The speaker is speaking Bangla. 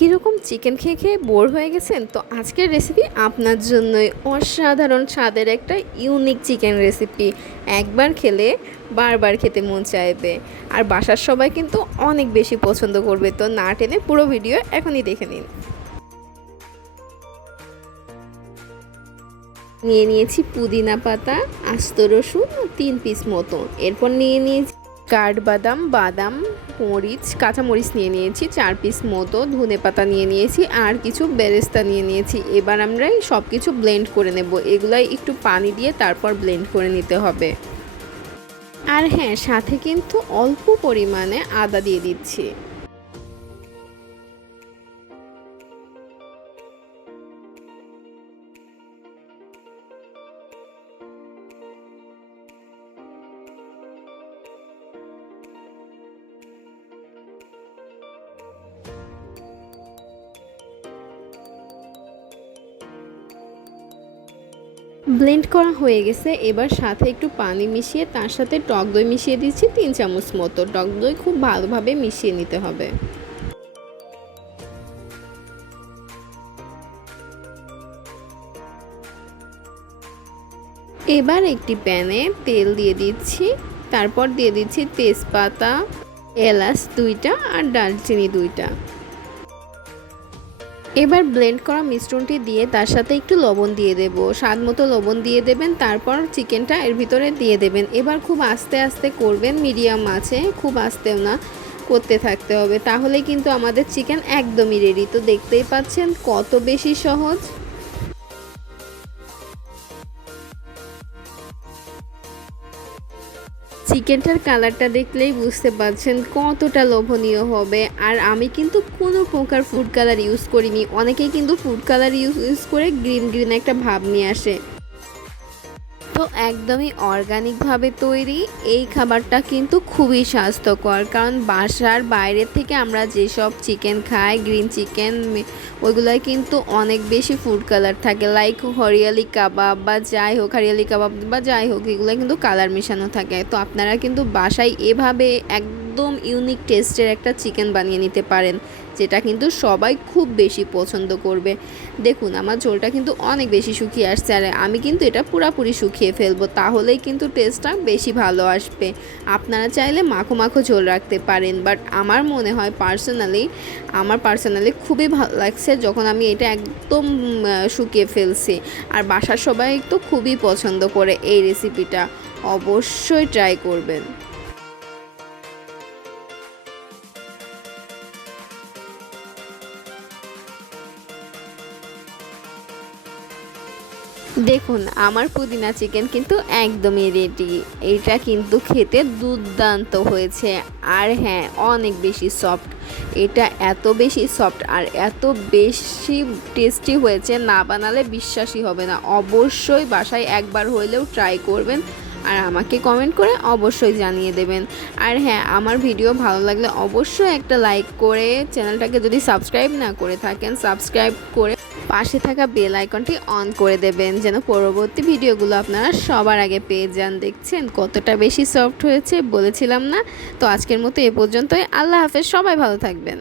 একই রকম চিকেন খেয়ে খেয়ে বোর হয়ে গেছেন? তো আজকের রেসিপি আপনার জন্যই অসাধারণ স্বাদের একটা ইউনিক চিকেন রেসিপি একবার খেলে বারবার খেতে মন চাইবে। আর বাসার সবাই কিন্তু অনেক বেশি পছন্দ করবে, তো না টেনে পুরো ভিডিও এখনই দেখে নিন। নিয়ে নিয়েছি পুদিনা পাতা, আস্ত রসুন, তিন পিস মতো এরপর নিয়ে নিয়েছি কাঠবাদাম, বাদাম, মরিচ, কাঁচামরিচ নিয়ে নিয়েছি, চার পিস মতো, ধনে পাতা নিয়ে নিয়েছি, আর কিছু বেরেস্তা নিয়ে নিয়েছি। এবার আমরা সব কিছু ব্লেন্ড করে নেব। এগুলাই একটু পানি দিয়ে তারপর ব্লেন্ড করে নিতে হবে। আর হ্যাঁ সাথে কিন্তু অল্প পরিমাণে আদা দিয়ে দিচ্ছি। ব্লেন্ড করা হয়ে গেছে। এবার সাথে একটু পানি মিশিয়ে তার সাথে টক দই মিশিয়ে দিচ্ছি তিন চামচ মতো। টক দই খুব ভালোভাবে মিশিয়ে নিতে হবে। এবার একটি প্যানে তেল দিয়ে দিচ্ছি। তারপর দিয়ে দিচ্ছি তেজপাতা, এলাচ দুইটা আর দারচিনি দুইটা। এবার ব্লেন্ড করা মিশ্রণটি দিয়ে তার সাথে একটু লবণ দিয়ে দেব। স্বাদ মতো লবণ দিয়ে দেবেন, তারপর চিকেনটা এর ভিতরে দিয়ে দেবেন। এবার খুব আস্তে আস্তে করবেন মিডিয়াম আছে, খুব আস্তেও না, করতে থাকতে হবে। তাহলে কিন্তু আমাদের চিকেন একদমই রেডি তো দেখতেই পাচ্ছেন কত বেশি সহজ। চিকেনটার কালারটা দেখলেই বুঝতে পারছেন কতটা লোভনীয় হবে। আর আমি কিন্তু কোনো প্রকার ফুড কালার ইউজ করিনি। অনেকেই কিন্তু ফুড কালার ইউজ করে গ্রিন গ্রিন একটা ভাব নিয়ে আসে। তো একদমই অর্গানিকভাবে তৈরি। এই খাবারটা কিন্তু খুবই স্বাস্থ্যকর। কারণ বাসার বাইরে থেকে আমরা যেসব চিকেন খাই গ্রিন চিকেন ওইগুলোয় কিন্তু অনেক বেশি ফুড কালার থাকে। লাইক হরিয়ালি কাবাব বা যাই হোক, হরিয়ালি কাবাব বা যাই হোক এগুলো কিন্তু কালার মেশানো থাকে। তো আপনারা কিন্তু বাসায় এভাবে একদম ইউনিক টেস্টের একটা চিকেন বানিয়ে নিতে পারেন, যেটা কিন্তু সবাই খুব বেশি পছন্দ করবে। দেখুন, আমার ঝোলটা কিন্তু অনেক বেশি শুকিয়ে আসছে আর আমি কিন্তু এটা পুরাপুরি শুকিয়ে ফেলব, তাহলেই কিন্তু টেস্টটা বেশি ভালো আসবে। আপনারা চাইলে মাখো মাখো ঝোল রাখতে পারেন বাট আমার মনে হয় পার্সোনালি আমার পার্সোনালি খুবই ভালো লাগছে যখন আমি এটা একদম শুকিয়ে ফেলছি। আর বাসার সবাই তো খুবই পছন্দ করে এই রেসিপিটা অবশ্যই ট্রাই করবেন। দেখুন, আমার পুদিনা চিকেন কিন্তু একদমই রেডি এটা কিন্তু খেতে দুর্দান্ত হয়েছে। আর হ্যাঁ অনেক বেশি সফট এটা এত বেশি সফট আর এত বেশি টেস্টি হয়েছে, না বানালে বিশ্বাসই হবে না। অবশ্যই বাসায় একবার হইলেও ট্রাই করবেন আর আমাকে কমেন্ট করে অবশ্যই জানিয়ে দেবেন। আর হ্যাঁ আমার ভিডিও ভালো লাগলে অবশ্যই একটা লাইক করে চ্যানেলটাকে যদি সাবস্ক্রাইব না করে থাকেন সাবস্ক্রাইব করে পাশে থাকা বেল আইকনটি অন করে দেবেন, যেন পরবর্তী ভিডিওগুলো আপনারা সবার আগে পেয়ে যান। দেখছেন কতটা বেশি সফট হয়েছে, বলেছিলাম না? তো আজকের মতো এ পর্যন্তই। আল্লাহ হাফেজ, সবাই ভালো থাকবেন।